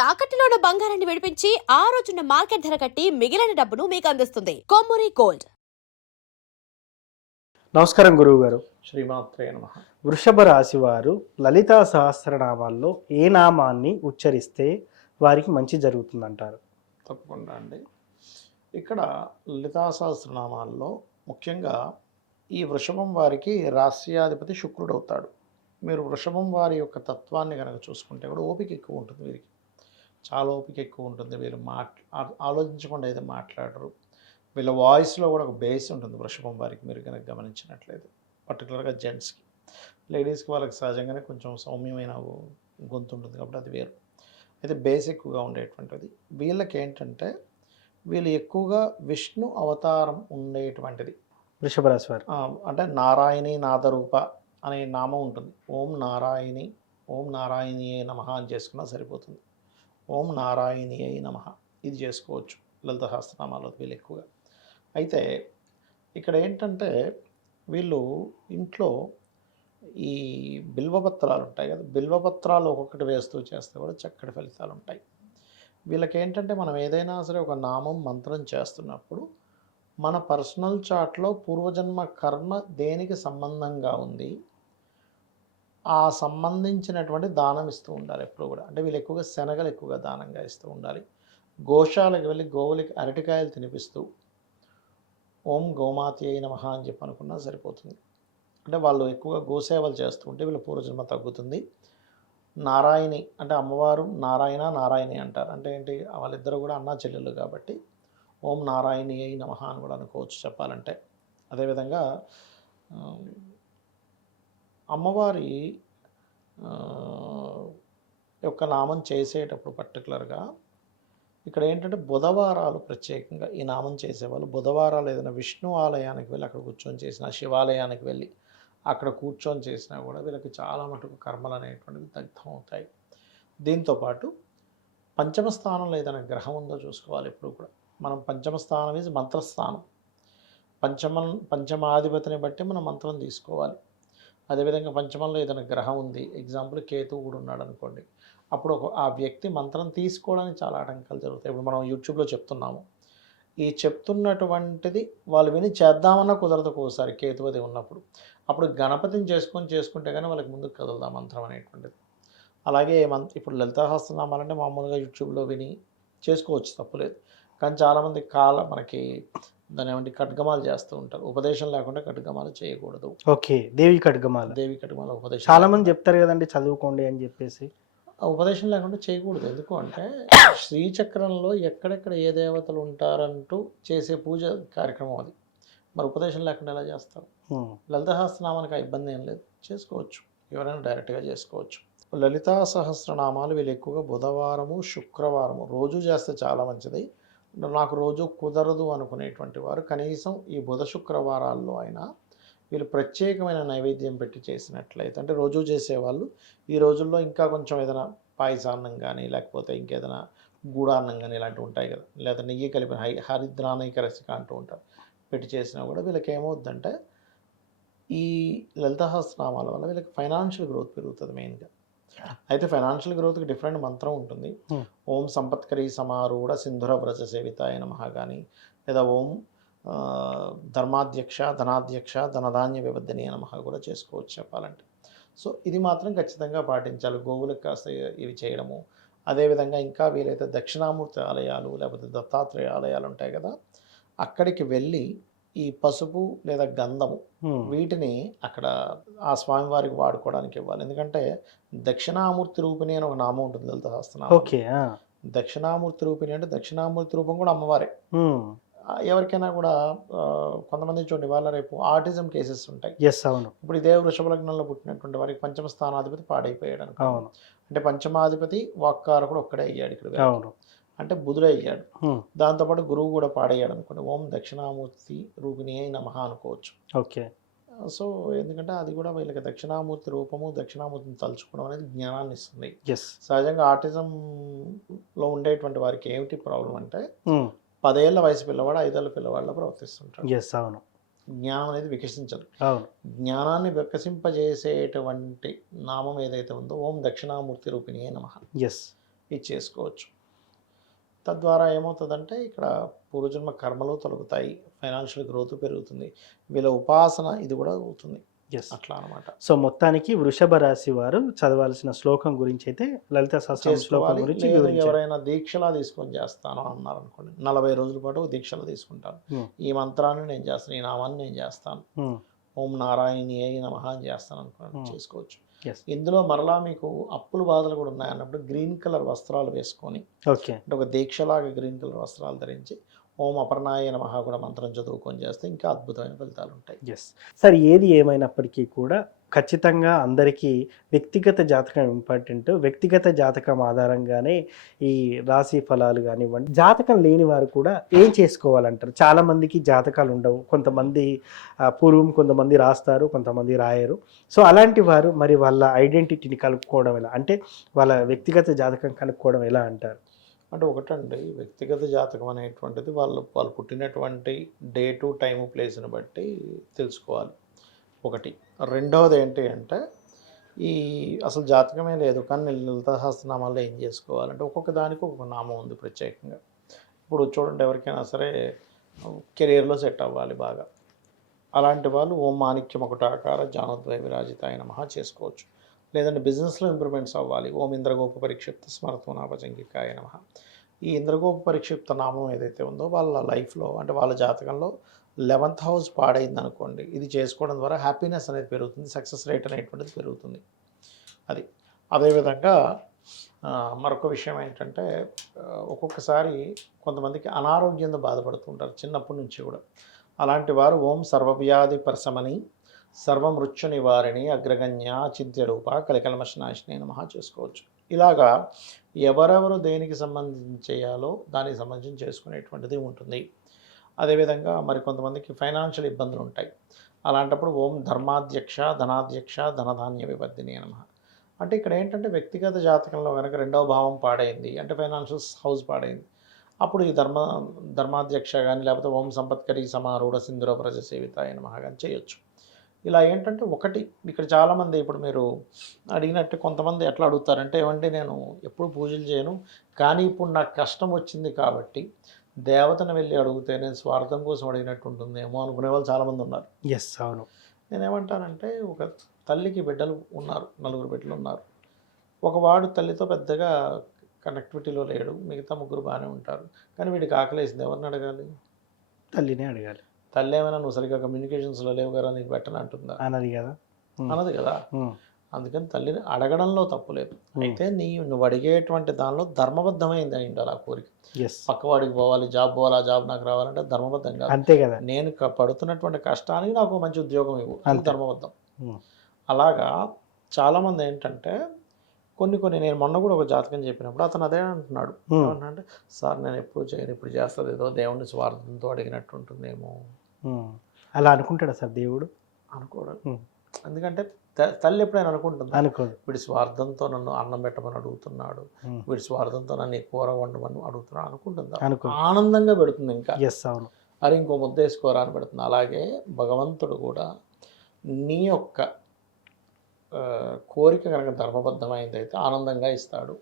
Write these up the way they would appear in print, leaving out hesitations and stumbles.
తాకట్టులో ఉన్న బంగారాన్ని విడిపించి ఆ రోజున్న మార్కెట్ ధర కట్టి మిగిలిన డబ్బును మీకు అందిస్తుంది కొమ్మూరి గోల్డ్. నమస్కారం గురువు గారు. శ్రీమాత్రే నమః. వృషభ రాశి వారు లలితా సహస్రనామాల్లో ఏ నామాన్ని ఉచ్చరిస్తే వారికి మంచి జరుగుతుందంటారు? తప్పకుండా అండి. ఇక్కడ లలితా సహస్రనామాల్లో ముఖ్యంగా ఈ వృషభం వారికి రాస్యాధిపతి శుక్రుడు అవుతాడు. మీరు వృషభం వారి యొక్క తత్వాన్ని కనుక చూసుకుంటే కూడా ఓపిక ఎక్కువ ఉంటుంది వీరికి. చాలా ఓపిక ఎక్కువ ఉంటుంది. వీళ్ళు ఆలోచించకుండా అయితే మాట్లాడరు. వీళ్ళ వాయిస్లో కూడా ఒక బేస్ ఉంటుంది వృషభం వారికి, మీరు కనుక గమనించినట్లయితే. పర్టికులర్గా జెంట్స్కి. లేడీస్కి వాళ్ళకి సహజంగానే కొంచెం సౌమ్యమైన గొంతు ఉంటుంది కాబట్టి అది వేరు. అయితే బేస్ ఎక్కువగా ఉండేటువంటిది. వీళ్ళకి ఏంటంటే వీళ్ళు ఎక్కువగా విష్ణు అవతారం ఉండేటువంటిది. వృషభ రాశి వారు అంటే నారాయణి నాదరూప అనే నామం ఉంటుంది. ఓం నారాయణి, ఓం నారాయణి అయి నమః అని చేసుకున్నా సరిపోతుంది. ఓం నారాయణి అయి నమః ఇది చేసుకోవచ్చు లలిత సహస్రనామాల్లో వీళ్ళు ఎక్కువగా. అయితే ఇక్కడ ఏంటంటే వీళ్ళు ఇంట్లో ఈ బిల్వపత్రాలు ఉంటాయి కదా, బిల్వపత్రాలు ఒక్కొక్కటి వేస్తూ చేస్తే కూడా చక్కటి ఫలితాలు ఉంటాయి. వీళ్ళకి ఏంటంటే మనం ఏదైనా సరే ఒక నామం మంత్రం చేస్తున్నప్పుడు మన పర్సనల్ చార్ట్లో పూర్వజన్మ కర్మ దేనికి సంబంధంగా ఉంది ఆ సంబంధించినటువంటి దానం ఇస్తూ ఉండాలి ఎప్పుడు కూడా. అంటే వీళ్ళు ఎక్కువగా శనగలు ఎక్కువగా దానంగా ఇస్తూ ఉండాలి. గోశాలకు వెళ్ళి గోవులకి అరటికాయలు తినిపిస్తూ ఓం గోమాతి అయి నమః అని చెప్పి అనుకున్నా సరిపోతుంది. అంటే వాళ్ళు ఎక్కువగా గోసేవలు చేస్తూ ఉంటే వీళ్ళ పూర్వజన్మ తగ్గుతుంది. నారాయణి అంటే అమ్మవారు నారాయణ నారాయణి అంటారు. అంటే ఏంటి, వాళ్ళిద్దరూ కూడా అన్నా చెల్లెళ్ళు కాబట్టి ఓం నారాయణి అయి నమః అని కూడా అనుకోవచ్చు చెప్పాలంటే. అదేవిధంగా అమ్మవారి యొక్క నామం చేసేటప్పుడు పర్టికులర్గా ఇక్కడ ఏంటంటే బుధవారాలు ప్రత్యేకంగా ఈ నామం చేసేవాళ్ళు బుధవారాలు ఏదైనా విష్ణు ఆలయానికి వెళ్ళి అక్కడ కూర్చొని చేసినా, శివాలయానికి వెళ్ళి అక్కడ కూర్చొని చేసినా కూడా వీళ్ళకి చాలా మటుకు కర్మలు అనేటువంటివి దగ్ధం అవుతాయి. దీంతోపాటు పంచమ స్థానంలో ఏదైనా గ్రహం ఉందో చూసుకోవాలి ఎప్పుడు కూడా. మనం పంచమ స్థానం ఈజ్ మంత్రస్థానం. పంచమాధిపతిని బట్టి మనం మంత్రం తీసుకోవాలి. అదేవిధంగా పంచమంలో ఏదైనా గ్రహం ఉంది, ఎగ్జాంపుల్ కేతువు కూడా ఉన్నాడు అనుకోండి, అప్పుడు ఆ వ్యక్తి మంత్రం తీసుకోవడానికి చాలా ఆటంకాలు జరుగుతాయి. ఇప్పుడు మనం యూట్యూబ్లో చెప్తున్నాము, ఈ చెప్తున్నటువంటిది వాళ్ళు విని చేద్దామన్నా కుదరదు ఒకసారి కేతువది ఉన్నప్పుడు. అప్పుడు గణపతిని చేసుకుంటే కానీ వాళ్ళకి ముందుకు కదులుదా మంత్రం అనేటువంటిది. అలాగే ఇప్పుడు లలితాసహస్రనామాలంటే మామూలుగా యూట్యూబ్లో విని చేసుకోవచ్చు, తప్పులేదు. కానీ చాలామంది మనకి దాని ఏమంటే ఖడ్గమాలు చేస్తూ ఉంటారు. ఉపదేశం లేకుండా ఖడ్గమాలు చేయకూడదు. ఓకే, దేవి ఖడ్గమాల ఉపదేశం చాలా మంది చెప్తారు కదండి, చదువుకోండి అని చెప్పేసి. ఉపదేశం లేకుండా చేయకూడదు. ఎందుకు అంటే శ్రీచక్రంలో ఎక్కడెక్కడ ఏ దేవతలు ఉంటారంటూ చేసే పూజ కార్యక్రమం అది. మరి ఉపదేశం లేకుండా ఎలా చేస్తారు? లలితా సహస్రనామానికి ఆ ఇబ్బంది ఏం లేదు, చేసుకోవచ్చు. ఎవరైనా డైరెక్ట్గా చేసుకోవచ్చు. లలితా సహస్రనామాలు వీళ్ళు ఎక్కువగా బుధవారము శుక్రవారము రోజు చేస్తే చాలా మంచిది. నాకు రోజు కుదరదు అనుకునేటువంటి వారు కనీసం ఈ బుధ శుక్రవారాల్లో అయినా వీళ్ళు ప్రత్యేకమైన నైవేద్యం పెట్టి చేసినట్లయితే, అంటే రోజు చేసేవాళ్ళు ఈ రోజుల్లో ఇంకా కొంచెం ఏదైనా పాయసాన్నం కానీ లేకపోతే ఇంకేదైనా గూడాన్నం కానీ ఇలాంటివి ఉంటాయి కదా, లేదా నెయ్యి కలిపిన హరిద్రానైక రసిక అంటూ ఉంటారు, పెట్టి చేసినా కూడా వీళ్ళకి ఏమవుద్దంటే ఈ లలితా సహస్రనామాల వల్ల వీళ్ళకి ఫైనాన్షియల్ గ్రోత్ పెరుగుతుంది మెయిన్గా. అయితే ఫైనాన్షియల్ గ్రోత్కి డిఫరెంట్ మంత్రం ఉంటుంది. ఓం సంపత్కరీ సమారూఢ సింధుర వ్రజ సేవితాయ నమః కానీ, లేదా ఓం ధర్మాధ్యక్ష ధనాధ్యక్ష ధనధాన్య వివర్ధనీయ నమః కూడా చేసుకోవచ్చు చెప్పాలంటే. సో ఇది మాత్రం ఖచ్చితంగా పాటించాలి. గోవులకు కాస్త ఇవి చేయడము. అదేవిధంగా ఇంకా వీలైతే దక్షిణామూర్తి ఆలయాలు లేకపోతే దత్తాత్రేయ ఆలయాలు ఉంటాయి కదా, అక్కడికి వెళ్ళి ఈ పసుపు లేదా గంధము వీటిని అక్కడ ఆ స్వామివారికి వాడుకోవడానికి ఇవ్వాలి. ఎందుకంటే దక్షిణామూర్తి రూపిణి అని ఒక నామం ఉంటుంది లలిత సహస్రనామం. దక్షిణామూర్తి రూపిణి అంటే దక్షిణామూర్తి రూపం కూడా అమ్మవారే. ఎవరికైనా కూడా కొంతమంది చూడండి, వాళ్ళ రేపు ఆటిజం కేసెస్ ఉంటాయి. ఇప్పుడు ఇదే వృషభ లగ్నంలో పుట్టినటువంటి వారికి పంచమ స్థానాధిపతి పాడైపోయాడు అనుకో, అంటే పంచమాధిపతి వాక్కారకుడు ఒక్కడే అయ్యాడు ఇక్కడ, అంటే బుధుడే అయ్యాడు. దాంతోపాటు గురువు కూడా పాడయ్యాడు అనుకోండి, ఓం దక్షిణామూర్తి రూపిణి అయి నమః అనుకోవచ్చు. ఓకే. సో ఎందుకంటే అది కూడా వీళ్ళకి దక్షిణామూర్తి రూపము దక్షిణామూర్తిని తలుచుకోవడం అనేది జ్ఞానాన్ని ఇస్తుంది. సహజంగా ఆటిజంలో ఉండేటువంటి వారికి ఏమిటి ప్రాబ్లం అంటే 10 ఏళ్ల వయసు పిల్లవాడు 5 ఏళ్ల పిల్లవాళ్ళ ప్రవర్తిస్తుంటాడు. జ్ఞానం అనేది వికసించదు. జ్ఞానాన్ని వికసింపజేసేటువంటి నామం ఏదైతే ఉందో ఓం దక్షిణామూర్తి రూపిణి నమః. ఇది చేసుకోవచ్చు. తద్వారా ఏమవుతుందంటే ఇక్కడ పూర్వజన్మ కర్మలు తొలగుతాయి, ఫైనాన్షియల్ గ్రోత్ పెరుగుతుంది, వీళ్ళ ఉపాసన ఇది కూడా అవుతుంది. ఎస్. అట్లా అనమాట. సో మొత్తానికి వృషభ రాశి వారు చదవాల్సిన శ్లోకం గురించి అయితే లలిత సహస్రనామ శ్లోకం చేసుకోవాలి. గురించి లేదు వివరించారు. ఎవరైనా దీక్షలా తీసుకొని చేస్తాను అన్నారు అనుకోండి, 40 రోజుల పాటు దీక్షలు తీసుకుంటాను, Hmm. ఈ మంత్రాన్ని నేను చేస్తాను, ఈ నామాన్ని నేను చేస్తాను, Hmm. ఓం నారాయణీయై నమః అని చేస్తాను అనుకోండి, చేసుకోవచ్చు. Yes. ఇందులో మరలా మీకు అప్పుల బాధలు కూడా ఉన్నాయన్నప్పుడు గ్రీన్ కలర్ వస్త్రాలు వేసుకొని, ఓకే. అంటే ఒక దీక్షలాగా గ్రీన్ కలర్ వస్త్రాలు ధరించి ఓం అపర్ణాయ నమః కూడా మంత్రం చదువుకొని చేస్తే ఇంకా అద్భుతమైన ఫలితాలు ఉంటాయి. ఎస్ సార్, ఏది ఏమైనప్పటికీ కూడా ఖచ్చితంగా అందరికీ వ్యక్తిగత జాతకం ఇంపార్టెంట్. వ్యక్తిగత జాతకం ఆధారంగానే ఈ రాశి ఫలాలు కానివ్వండి. జాతకం లేని వారు కూడా ఏం చేసుకోవాలంటారు? చాలా మందికి జాతకాలు ఉండవు, కొంతమంది పూర్వం కొంతమంది రాస్తారు, కొంతమంది రాయరు. సో అలాంటి వారు మరి వాళ్ళ ఐడెంటిటీని కనుక్కోవడం ఎలా, అంటే వాళ్ళ వ్యక్తిగత జాతకం కనుక్కోవడం ఎలా అంటారు? అంటే ఒకటండి, వ్యక్తిగత జాతకం అనేటువంటిది వాళ్ళు పుట్టినటువంటి డేటు, టైము, ప్లేస్ని బట్టి తెలుసుకోవాలి ఒకటి. రెండవది ఏంటి అంటే ఈ అసలు జాతకమే లేదు కానీ లలిత సహస్రనామాల్లో ఏం చేసుకోవాలంటే ఒక్కొక్క దానికి ఒక్కొక్క నామం ఉంది ప్రత్యేకంగా. ఇప్పుడు చూడండి, ఎవరికైనా సరే కెరీర్లో సెట్ అవ్వాలి బాగా, అలాంటి వాళ్ళు ఓం మాణిక్యం ఒకటాకార జానోద్వయ విరాజితాయ నమః చేసుకోవచ్చు. లేదంటే బిజినెస్లో ఇంప్రూవ్మెంట్స్ అవ్వాలి, ఓం ఇంద్రగోప పరిక్షిప్త స్మరత్వనాభజంగికాయ నమః. ఈ ఇంద్రగోప పరిక్షిప్త నామం ఏదైతే ఉందో వాళ్ళ లైఫ్లో, అంటే వాళ్ళ జాతకంలో 11th హౌస్ పాడైంది అనుకోండి, ఇది చేసుకోవడం ద్వారా హ్యాపీనెస్ అనేది పెరుగుతుంది, సక్సెస్ రేట్ అనేటువంటిది పెరుగుతుంది. అది అదేవిధంగా మరొక విషయం ఏంటంటే ఒక్కొక్కసారి కొంతమందికి అనారోగ్యంతో బాధపడుతుంటారు చిన్నప్పటి నుంచి కూడా. అలాంటి వారు ఓం సర్వవ్యాధి పరశమని సర్వమృత్యు నివారిణి అగ్రగణ్య చింత్య రూప కలికల్మషనాశిని నమః చేసుకోవచ్చు. ఇలాగా ఎవరెవరు దేనికి సంబంధించి చేయాలో దానికి సంబంధించి చేసుకునేటువంటిది ఉంటుంది. అదేవిధంగా మరి కొంతమందికి ఫైనాన్షియల్ ఇబ్బందులు ఉంటాయి, అలాంటప్పుడు ఓం ధర్మాధ్యక్ష ధనాధ్యక్ష ధనధాన్య వివర్ధిని నమః. అంటే ఇక్కడ ఏంటంటే వ్యక్తిగత జాతకంలో కనుక 2వ భావం పాడైంది అంటే ఫైనాన్షియల్ హౌస్ పాడైంది, అప్పుడు ఈ ధర్మాధ్యక్ష కానీ లేకపోతే ఓం సంపత్కరి సమారూఢ సింధుర ప్రజ సేవితాయ నమః కానీ చేయొచ్చు. ఇలా ఏంటంటే ఒకటి ఇక్కడ చాలామంది ఇప్పుడు మీరు అడిగినట్టు కొంతమంది ఎట్లా అడుగుతారంటే, ఏమంటే నేను ఎప్పుడు పూజలు చేయను కానీ ఇప్పుడు నాకు కష్టం వచ్చింది కాబట్టి దేవతను వెళ్ళి అడిగితే నేను స్వార్థం కోసం అడిగినట్టు ఉంటుందేమో అనుకునే వాళ్ళు చాలామంది ఉన్నారు. ఎస్, అవును. నేనేమంటానంటే ఒక తల్లికి బిడ్డలు ఉన్నారు, 4 బిడ్డలు ఉన్నారు. ఒక వాడు తల్లితో పెద్దగా కనెక్టివిటీలో లేడు, మిగతా 3 బాగానే ఉంటారు. కానీ వీడికి ఆకలేసింది, ఎవరిని అడగాలి? తల్లినే అడగాలి. తల్లి ఏమైనా నువ్వు సరిగ్గా కమ్యూనికేషన్స్లో లేవు కదా నీకు పెట్టని అంటుందా? అన్నది కదా. అన్నది కదా. అందుకని తల్లిని అడగడంలో తప్పు లేదు. అయితే నువ్వు అడిగేటువంటి దానిలో ధర్మబద్ధమైంది అయి ఉండాలి ఆ కోరిక. పక్కవాడికి పోవాలి, జాబ్ పోవాలి, ఆ జాబ్ నాకు రావాలంటే ధర్మబద్ధం కాదు. అంతే కదా. నేను పడుతున్నటువంటి కష్టానికి నాకు మంచి ఉద్యోగం ఇవ్వు, అది ధర్మబద్ధం. అలాగా చాలామంది ఏంటంటే కొన్ని నేను మొన్న కూడా ఒక జాతకం చెప్పినప్పుడు అతను అదే అంటున్నాడు, ఏమన్నా సార్ నేను ఎప్పుడు చేయను, ఇప్పుడు చేస్తుంది ఏదో దేవుడిని స్వార్థంతో అడిగినట్టు ఉంటుందేమో. అలా అనుకుంటాడా సార్ దేవుడు? అనుకోడు. ఎందుకంటే తల్లి ఎప్పుడైనా అనుకుంటుంది, అనుకోదు. వీడి స్వార్థంతో నన్ను అన్నం పెట్టమని అడుగుతున్నాడు, వీడి స్వార్థంతో నన్ను కూర వండమని అడుగుతున్నాడు అనుకుంటుంది. ఆనందంగా పెడుతుంది. ఇంకా అవును, అరే ఇంకో ముద్ద వేసుకోరా అని పెడుతుంది. అలాగే భగవంతుడు కూడా నీ యొక్క కోరిక కనుక ధర్మబద్ధమైంది అయితే ఆనందంగా ఇస్తాడు,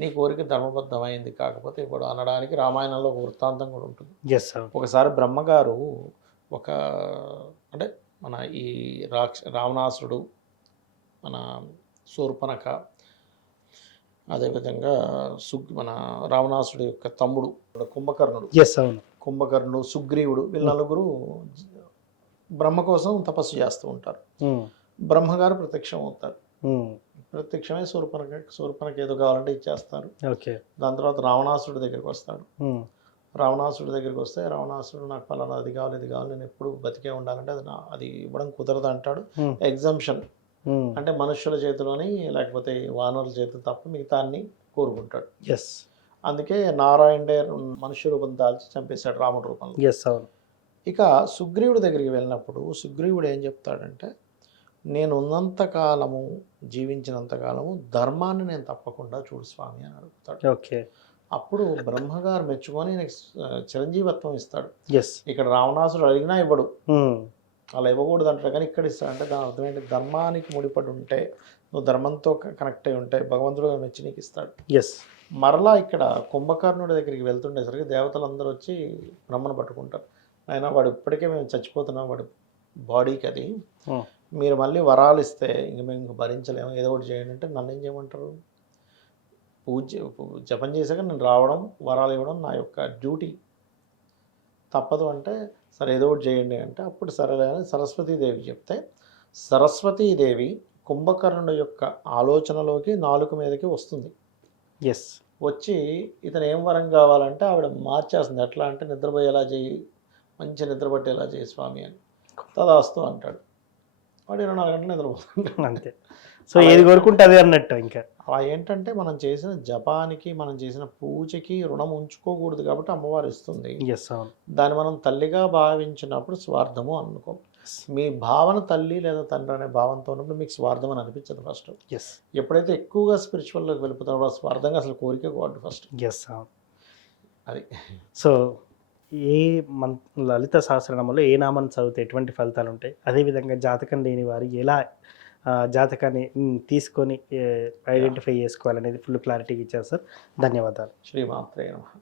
నీ కోరిక ధర్మబద్ధమైంది కాకపోతే ఇప్పుడు అనడానికి రామాయణంలో ఒక వృత్తాంతం కూడా ఉంటుంది. ఒకసారి బ్రహ్మగారు అంటే మన ఈ రావణాసురుడు, మన శూర్పణఖ, అదేవిధంగా మన రావణాసురుడు యొక్క తమ్ముడు కుంభకర్ణుడు, సుగ్రీవుడు, వీళ్ళ 4 బ్రహ్మ కోసం తపస్సు చేస్తూ ఉంటారు. బ్రహ్మగారు ప్రత్యక్షం అవుతారు. ప్రత్యక్షమై శూర్పణఖ ఏదో కావాలంటే ఇచ్చేస్తారు. దాని తర్వాత రావణాసురుడి దగ్గరికి వస్తాడు. రావణాసురుడి దగ్గరికి వస్తే రావణాసురుడు నాకు పలానా అది కావాలి, ఇది కావాలి, నేను ఎప్పుడు బతికే ఉండాలంటే అది ఇవ్వడం కుదరదు అంటాడు. ఎగ్జంప్షన్ అంటే మనుష్యుల చేతిలోని లేకపోతే వానరుల చేతులు తప్ప మిగతా అన్ని కోరుకుంటాడు. అందుకే నారాయణుడే మనుష్య రూపం దాల్చి చంపేశాడు రాముడి రూపంలో. ఇక సుగ్రీవుడి దగ్గరికి వెళ్ళినప్పుడు సుగ్రీవుడు ఏం చెప్తాడంటే, నేను ఉన్నంతకాలము, జీవించినంతకాలము ధర్మాన్ని నేను తప్పకుండా చూడు స్వామి అని అడుగుతాడు. అప్పుడు బ్రహ్మగారు మెచ్చుకొని చిరంజీవత్వం ఇస్తాడు. ఇక్కడ రావణాసుడు అడిగినా ఇవ్వడు, అలా ఇవ్వకూడదు అంటారు, కానీ ఇక్కడ ఇస్తాడంటే దాని అర్థం ఏంటి? ధర్మానికి ముడిపడి ఉంటే, నువ్వు ధర్మంతో కనెక్ట్ అయి ఉంటే భగవంతుడు మెచ్చి నీకు ఇస్తాడు. మరలా ఇక్కడ కుంభకర్ణుడి దగ్గరికి వెళ్తుండేసరికి దేవతలందరూ వచ్చి బ్రహ్మను పట్టుకుంటారు. అయినా వాడు ఇప్పటికే మేము చచ్చిపోతున్నాం, వాడు బాడీకి అది, ఉం. మీరు మళ్ళీ వరాలు ఇస్తే ఇంక మేము ఇంక భరించలేము, ఏదో ఒకటి చేయండి అంటే నన్ను ఏం చేయమంటారు? జపం చేశాక నేను రావడం వరాలు ఇవ్వడం నా యొక్క డ్యూటీ, తప్పదు అంటే సరే ఏదో ఒకటి చేయండి అంటే అప్పుడు సరేలే అని సరస్వతీదేవి చెప్తే సరస్వతీదేవి కుంభకర్ణుడి యొక్క ఆలోచనలోకి నాలుక మీదకి వస్తుంది. ఎస్. వచ్చి ఇతను ఏం వరం కావాలంటే ఆవిడ మార్చేస్తుంది. ఎట్లా అంటే నిద్రపోయేలా చేయి, మంచి నిద్రపట్టేలా చేయి స్వామి అని. తదాస్తు అంటాడు. వాడు 24 గంటలు నిద్రపోతుంటాడు. అంతే. సో ఏది కోరుకుంటే అదే అన్నట్టు ఇంకా. అలా ఏంటంటే మనం చేసిన జపానికి మనం చేసిన పూజకి రుణం ఉంచుకోకూడదు కాబట్టి అమ్మవారు ఇస్తుంది. ఎస్, అవును. దాన్ని మనం తల్లిగా భావించినప్పుడు స్వార్థము అనుకో. మీ భావన తల్లి లేదా తండ్రి అనే భావంతో ఉన్నప్పుడు మీకు స్వార్థం అని అనిపించదు ఫస్ట్. ఎస్. ఎప్పుడైతే ఎక్కువగా స్పిరిచువల్లోకి వెళ్ళిపోతారో స్వార్థంగా అసలు కోరిక కోవద్దు ఫస్ట్. ఎస్, అవును. అది. సో ఏ లలిత సహస్రనామంలో ఏ నామాన్ని చదివితే ఎటువంటి ఫలితాలు ఉంటాయి, అదేవిధంగా జాతకం లేని వారు ఎలా జాతకాన్ని తీసుకొని ఐడెంటిఫై చేసుకోవాలనేది ఫుల్ క్లారిటీగా ఇచ్చారు సార్. ధన్యవాదాలు. శ్రీమాత్రే నమః.